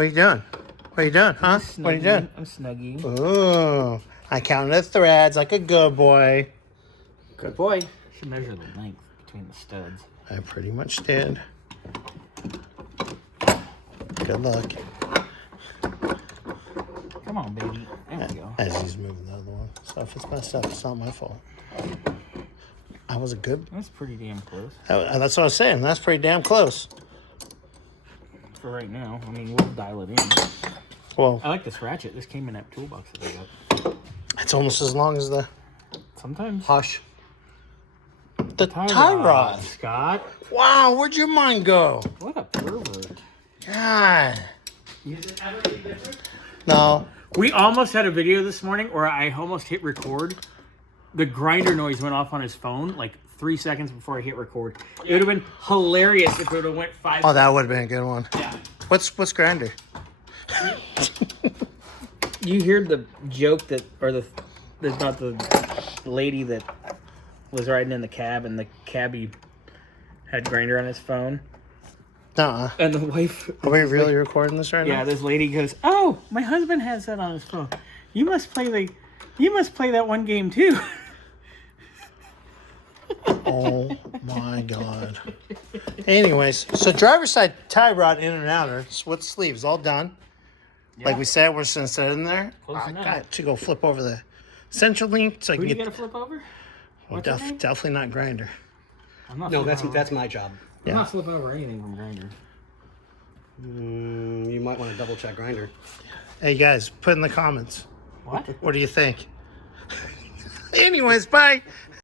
What are you doing? What are you doing, huh? What are you doing? I'm snugging. Ooh, I counted the threads like a good boy. Good boy. Should measure the length between the studs. I pretty much did. Good luck. Come on, baby. There we go. As he's moving the other one. So if it's messed up, it's not my fault. I was a good... That's pretty damn close. That's what I was saying. That's pretty damn close. For right now. I mean, we'll dial it in. Well, I like this ratchet. This came in that toolbox that I got. it's almost as long as the... Sometimes. Hush. The tie rod. Scott. Wow, where'd your mind go? What a pervert. God. Does it ever be different? No. We almost had a video this morning where I almost hit record. The grinder noise went off on his phone like 3 seconds before I hit record. It would have been hilarious if it would have went 5 Oh, that would have been a good one. Yeah. What's grinder? You heard the joke that, or about the lady that was riding in the cab and the cabbie had grinder on his phone? Nuh-uh. And the wife... Are we really recording this right now? Yeah, this lady goes, "Oh, my husband has that on his phone. You must play that one game too." Oh my God. Anyways, so driver's side tie rod in and outer with sleeves all done. Yeah. Like we said, we're just gonna set it in there. Close I enough. got to go flip over the central link so I Who can do get. you got to flip over? Well, What's her name? definitely not grinder. I'm not No, flipping over. that's my job. I'm not flipping over anything from grinder. You might want to double check grinder. Hey guys, put in the comments. What? What do you think? Anyways, bye.